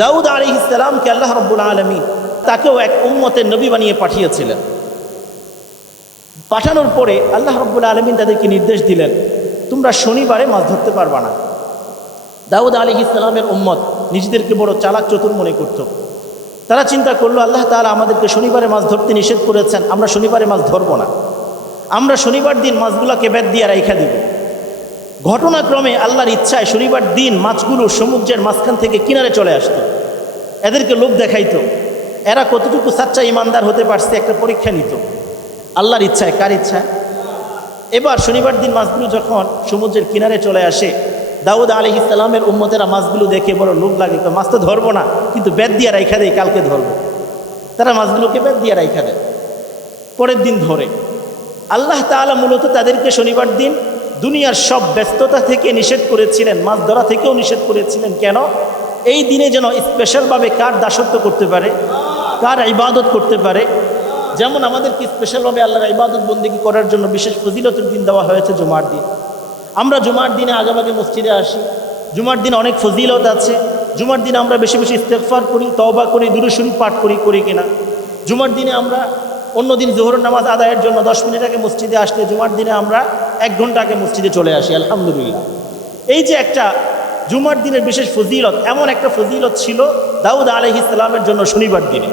দাউদ আলাইহিস সালামকে আল্লাহ রাব্বুল আলামিন তাকেও এক উম্মতের নবী বানিয়ে পাঠিয়েছিলেন। পাঠানোর পরে আল্লাহ রাব্বুল আলামিন তাদেরকে নির্দেশ দিলেন, তোমরা শনিবারে মাছ ধরতে পারবা না। দাউদ আলাইহিস সালামের উম্মত নিজেদেরকে বড় চালাক চতুর মনে করত। তারা চিন্তা করলো, আল্লাহ তাআলা আমাদেরকে শনিবারে মাছ ধরতে নিষেধ করেছেন, আমরা শনিবারে মাছ ধরবো না, আমরা শনিবার দিন মাছগুলোকে বেদ দিয়ে রাইখা দিব। ঘটনাক্রমে আল্লাহর ইচ্ছায় শনিবার দিন মাছগুলো সমুদ্রের মাঝখান থেকে কিনারে চলে আসতো। এদেরকে লোভ দেখাইতো, এরা কতটুকু সাচ্চা ইমানদার হতে পারছে একটা পরীক্ষা নিত। আল্লাহর ইচ্ছায়, কার ইচ্ছায়? এবার শনিবার দিন মাছগুলো যখন সমুদ্রের কিনারে চলে আসে, দাউদ আলাইহিস সালামের উম্মতেরা মাছগুলো দেখে বড় লোভ লাগে, তো মাছ তো ধরবো না, কিন্তু বেদ দিয়ে রাইখা দেয়, কালকে ধরবো। তারা মাছগুলোকে বেদ দিয়ে রাইখা দেয়, পরের দিন ধরে। আল্লাহ তাআলা মূলত তাদেরকে শনিবার দিন দুনিয়ার সব ব্যস্ততা থেকে নিষেধ করেছিলেন, মাছ ধরা থেকেও নিষেধ করেছিলেন। কেন? এই দিনে যেন স্পেশালভাবে কার দাসত্ব করতে পারে, কার ইবাদত করতে পারে। যেমন আমাদেরকে স্পেশালভাবে আল্লাহর ইবাদত বন্দেগী করার জন্য বিশেষ ফজিলতের দিন দেওয়া হয়েছে জুমার দিন। আমরা জুমার দিনে আগেভাগে মসজিদে আসি, জুমার দিনে অনেক ফজিলত আছে। জুমার দিনে আমরা বেশি বেশি ইস্তেগফার করি, তওবা করি, দুরূদ শরীফ পাঠ করি কিনা? জুমার দিনে আমরা অন্যদিন জোহরের নামাজ আদায়ের জন্য 10 মিনিট আগে মসজিদে আসলে জুমার দিনে আমরা 1 ঘন্টা আগে মসজিদে চলে আসি, আলহামদুলিল্লাহ। এই যে একটা জুমার দিনের বিশেষ ফজিলত, এমন একটা ফজিলত ছিল দাউদ আলাইহিস সালামের জন্য শনিবার দিনে।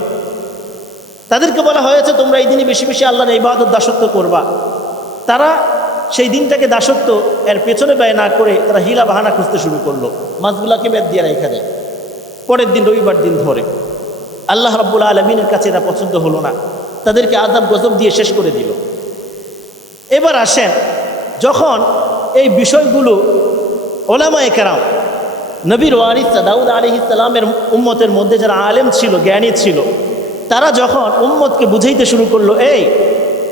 তাদেরকে বলা হয়েছে, তোমরা এই দিনে বেশি বেশি আল্লাহর ইবাদত দাসত্ব করবা। তারা সেই দিনটাকে দাসত্ব এর পেছনে ব্যয় না করে তারা হিলা বাহানা খুঁজতে শুরু করলো, মাছগুলাকে বেদ দিয়ে রেখে দেয়। পরের দিন রবিবার দিন ধরে আল্লাহ রাব্বুল আলামিনের কাছে এটা পছন্দ হলো না, তাদেরকে আযাব গজব দিয়ে শেষ করে দিল। এবার আসেন, যখন এই বিষয়গুলো ওলামায়ে কেরাম, নবীর ওয়ারিস দাউদ আলাইহিস সালামের উম্মতের মধ্যে যারা আলেম ছিল, জ্ঞানী ছিল, তারা যখন উম্মতকে বুঝাইতে শুরু করলো, এই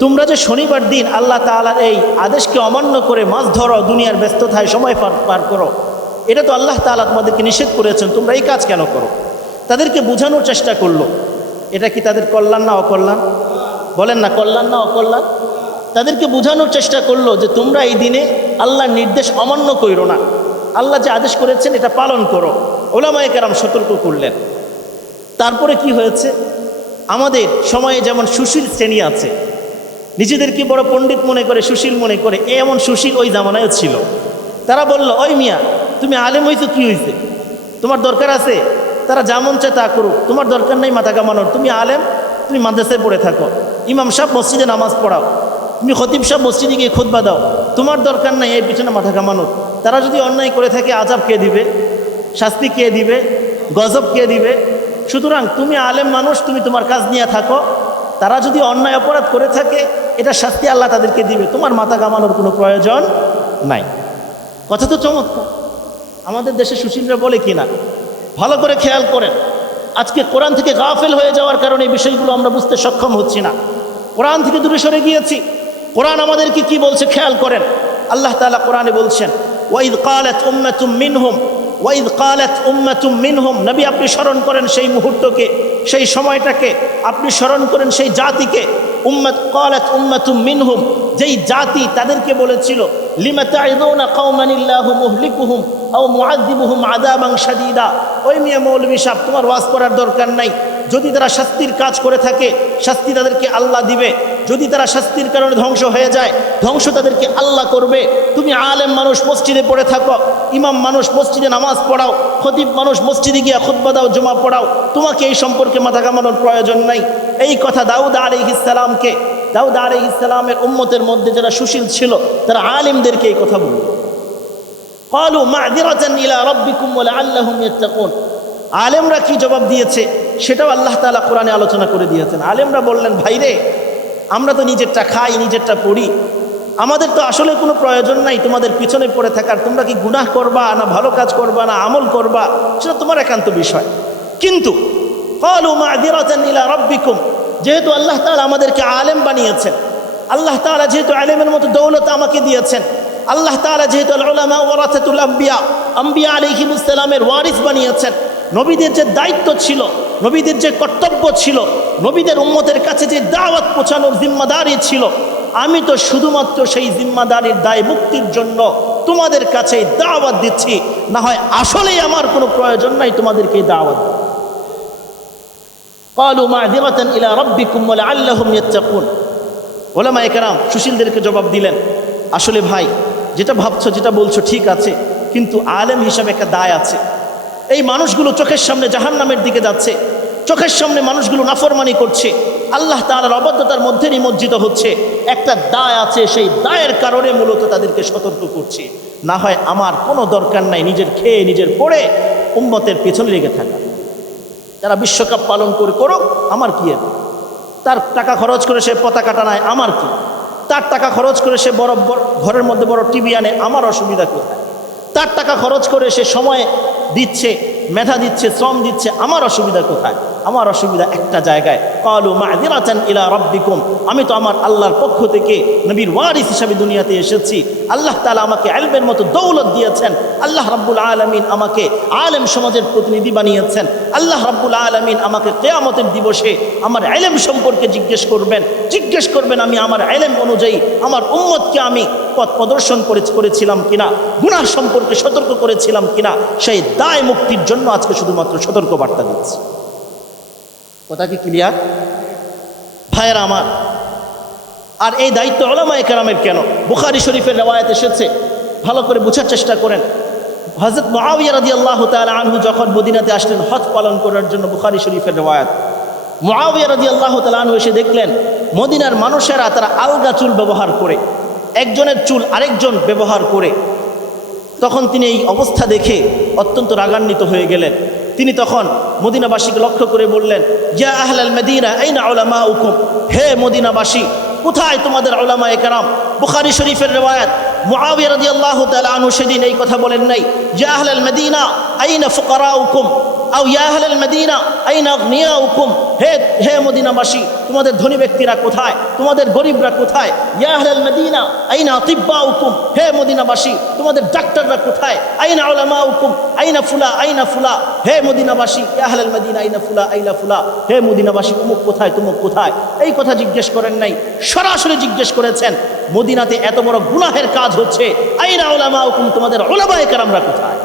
তোমরা যে শনিবার দিন আল্লাহ তাআলার এই আদেশকে অমান্য করে মাছ ধরো, দুনিয়ার ব্যস্ততায় সময় পার করো, এটা তো আল্লাহ তাআলা তোমাদেরকে নিষেধ করেছেন, তোমরা এই কাজ কেন করো? তাদেরকে বোঝানোর চেষ্টা করলো। এটা কি তাদের কল্যাণ না অকল্যাণ? বলেন না, কল্যাণ না অকল্যাণ? তাদেরকে বোঝানোর চেষ্টা করলো যে তোমরা এই দিনে আল্লাহর নির্দেশ অমান্য করো না, আল্লাহ যে আদেশ করেছেন এটা পালন করো। ওলামায়ে কেরাম সতর্ক করলেন। তারপরে কি হয়েছে, আমাদের সময়ে যেমন সুশীল শ্রেণী আছে, নিজেদেরকে বড় পণ্ডিত মনে করে, সুশীল মনে করে, এমন সুশীল ওই জামানায়ও ছিল। তারা বলল, ওই মিয়া, তুমি আলেম হইছো, কি হয়েছে, তোমার দরকার আছে? তারা যা মন চায় তা করুক, তোমার দরকার নেই মাথা কামানোর। তুমি আলেম, তুমি মাদ্রাসায় পড়ে থাকো, ইমাম সাহেব মসজিদে নামাজ পড়াও, তুমি খতিব সাহেব মসজিদে গিয়ে খুতবা দাও, তোমার দরকার নাই এই পিছনে মাথা কামানোর। তারা যদি অন্যায় করে থাকে, আযাব কে দিবে? শাস্তি কে দিবে? গজব কে দিবে? সুতরাং তুমি আলেম মানুষ, তুমি তোমার কাজ নিয়ে থাকো। তারা যদি অন্যায় অপরাধ করে থাকে, এটা শাস্তি আল্লাহ তাদেরকে দিবে, তোমার মাথা কামানোর কোনো প্রয়োজন নাই। কথা তো চমৎকার। আমাদের দেশে সুশীলরা বলে কিনা, ভালো করে খেয়াল করেন। আজকে কোরআন থেকে গাফেল হয়ে যাওয়ার কারণে এই বিষয়গুলো আমরা বুঝতে সক্ষম হচ্ছি না, কোরআন থেকে দূরে সরে গিয়েছি। কোরআন আমাদেরকে কি বলছে খেয়াল করেন। আল্লাহ তাআলা কোরআনে বলছেন, ওয়াইদ কালাত উম্মাতুম মিনহুম, ওয়াইদ কালাত উম্মাতুম মিনহুম। নবী, আপনি স্মরণ করেন সেই মুহূর্তকে, সেই সময়টাকে, আপনি স্মরণ করেন সেই জাতিকে। উম্মাত কালাত উম্মাতুম মিনহুম, যেই জাতি তাদেরকে বলেছিল, লিমা তাইযুনা কওমান ইল্লাহু মুহলিকুহুম আও মুআযযিবুহুম আযাবান শাদীদা। ওই মিয়া মৌলভী সাহেব, তোমার ওয়াজ করার দরকার নাই। যদি তারা শাস্তির কাজ করে থাকে, শাস্তি তাদেরকে আল্লাহ দিবে। যদি তারা শাস্তির কারণে ধ্বংস হয়ে যায়, ধ্বংস তাদেরকে আল্লাহ করবে। তুমি আলেম মানুষ, মসজিদে পড়ে থাকো, ইমাম মানুষ, মসজিদে নামাজ পড়াও, খতিব মানুষ, মসজিদে গিয়ে খুতবা দাও, জুমা পড়াও, তোমাকে এই সম্পর্কে মাথা কামানোর প্রয়োজন নাই। এই কথা দাউদ আলাইহিস সালামকে, দাউদ আলাইহিস সালামের উম্মতের মধ্যে যারা সুশীল ছিল, তারা আলেমদেরকে এই কথা বলল। ক্বালু মা'যিরাতান ইলা রাব্বিকুম ওয়া লাআল্লাহুম ইয়াত্তাকুন। আলেমরা কি জবাব দিয়েছে সেটাও আল্লাহ তাআলা কোরআনে আলোচনা করে দিয়েছেন। আলেমরা বললেন, ভাইরে, আমরা তো নিজেরটা খাই, নিজেরটা পড়ি, আমাদের তো আসলে কোনো প্রয়োজন নাই তোমাদের পিছনে পড়ে থাকার। তোমরা কি গুনাহ করবা না ভালো কাজ করবা না আমল করবা, সেটা তোমার একান্ত বিষয়। কিন্তু ক্বালু মা'যিরাতান ইলা রাব্বিকুম, যেহেতু আল্লাহ তাআলা আমাদেরকে আলেম বানিয়েছেন, আল্লাহ তাআলা যেহেতু আলেমের মতো দৌলত আমাকে দিয়েছেন, আল্লাহ তাআলা যেহেতু আল উলামা ওয়ারাসাতুল আম্বিয়া, আম্বিয়া আলাইহিমুস সালামের ওয়ারিস বানিয়েছেন, নবীদের যে দায়িত্ব ছিল, নবীদের যে কর্তব্য ছিল, নবীদের উম্মতের কাছে যে দাওয়াত পৌঁছানোর জিম্মাদারি ছিল, আমি তো শুধুমাত্র সেই জিম্মাদারির দায় মুক্তির জন্য তোমাদের কাছেই দাওয়াত দিচ্ছি, না হয় আসলেই আমার কোনো প্রয়োজন নাই তোমাদেরকে দাওয়াত দেওয়া। ক্বালু মা'যিরাতান ইলা রাব্বিকুম ওয়া লাআল্লাহুম ইয়াত্তাকুন। উলামায়ে কেরাম সুশীলদেরকে জবাব দিলেন, আসলে ভাই যেটা ভাবছো যেটা বলছো ঠিক আছে, কিন্তু আলেম হিসাবে একটা দায় আছে। এই মানুষগুলো চোখের সামনে জাহান্নামের দিকে যাচ্ছে, চোখের সামনে মানুষগুলো নাফরমানি করছে, আল্লাহ তাআলার অবাধ্যতার মধ্যে নিমজ্জিত হচ্ছে। একটা দায় আছে, সেই দায়ের কারণে মূলত তাদেরকে সতর্ক করছে। না হয় আমার কোনো দরকার নাই নিজের খেয়ে নিজের পড়ে উম্মতের পেছনে লেগে থাকা। যারা বিশ্বকাপ পালন করে করুক, আমার কি এর? তার টাকা খরচ করে সে পতাকা টানায়, আমার কি? তার টাকা খরচ করে সে বড় ঘরের মধ্যে বড় টিভি আনে, আমার অসুবিধা কোথায়? তার টাকা খরচ করে সে সময় দিচ্ছে, মেধা দিচ্ছে, শ্রম দিচ্ছে, আমার অসুবিধা কোথায়? আমার অসুবিধা একটা জায়গায়। ক্বালু মা'যিরাতান ইলা রাব্বিকুম, আমি তো আমার আল্লাহর পক্ষ থেকে নবীর ওয়ারিস হিসাবে দুনিয়াতে এসেছি। আল্লাহ তাআলা আমাকে ইলমের মতো দৌলত দিয়েছেন। আল্লাহ রাব্বুল আলামিন আমাকে আলেম সমাজের প্রতিনিধি বানিয়েছেন। আল্লাহ রাব্বুল আলামিন আমাকে কিয়ামতের দিবসে আমার ইলম সম্পর্কে জিজ্ঞেস করবেন আমি আমার ইলম অনুযায়ী আমার উম্মতকে আমি পথ প্রদর্শন করেছিলাম কিনা, গুনাহ সম্পর্কে সতর্ক করেছিলাম কিনা। সেই দায় মুক্তির জন্য আজকে শুধুমাত্র সতর্ক বার্তা দিচ্ছি। কথা কি ক্লিয়ার ভাইয়েরা আমার? আর এই দায়িত্ব উলামায়ে কেরামের কেন? বুখারী শরীফের রওয়ায়াত এসেছে, ভালো করে বোঝার চেষ্টা করেন। হযরত মুআবিয়া রাদিয়াল্লাহু তাআলা আনহু যখন মদিনাতে আসলেন হজ পালন করার জন্য, বুখারী শরীফের রওয়ায়াত, মুআবিয়া রাদিয়াল্লাহু তাআলা আনহু এসে দেখলেন মদিনার মানুষেরা তারা আলগা চুল ব্যবহার করে, একজনের চুল আরেকজন ব্যবহার করে। তখন তিনি এই অবস্থা দেখে অত্যন্ত রাগান্বিত হয়ে গেলেন। তিনি তখন মদিনাবাসীকে লক্ষ্য করে বললেন, ইয়া আহলাল মদিনা আইনা উলামাউকুম, হে মদিনাবাসী কোথায় তোমাদের উলামায়ে কেরাম? বুখারী শরীফের রিওয়ায়াত, মুআবিয়া রাদিয়াল্লাহু তাআলা আনহু সেদিন এই কথা বলেন নাই, ইয়া আহলাল মদিনা আইনা ফুকারাউকুম আও ইয়া আহলাল মদিনা আইনা আগনিয়াউকুম, হে মদিনাবাসী তোমাদের ধনী ব্যক্তিরা কোথায়, তোমাদের গরিবরা কোথায়? ইয়া আহলাল মদিনা আইনা আতিব্বাউকুম, হে মদিনাবাসী তোমাদের ডাক্তাররা কোথায়? আইনা উলামাউকুম আইনা ফুলা, হে মদিনাবাসী ইয়া আহলাল মদিনা আইনা ফুলা, হে মদিনাবাসী অমুক কোথায় তুমুক কোথায়? এই কথা জিজ্ঞেস করেন নাই, সরাসরি জিজ্ঞেস করেছেন মদিনাতে এত বড় গুনাহের কাজ হচ্ছে, আইনা উলামাউকুম, তোমাদের উলামায়ে কেরামরা কোথায়?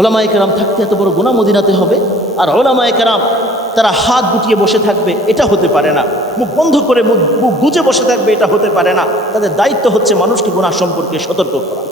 উলামায়ে কেরাম থাকতে এত বড় গুনাহ মদিনাতে হবে, আর উলামায়ে কেরাম তারা হাত গুটিয়ে বসে থাকবে, এটা হতে পারে না। মুখ বন্ধ করে মুখ গুজে বসে থাকবে, এটা হতে পারে না। তাদের দায়িত্ব হচ্ছে মানুষকে গুনাহ সম্পর্কে সতর্ক করা।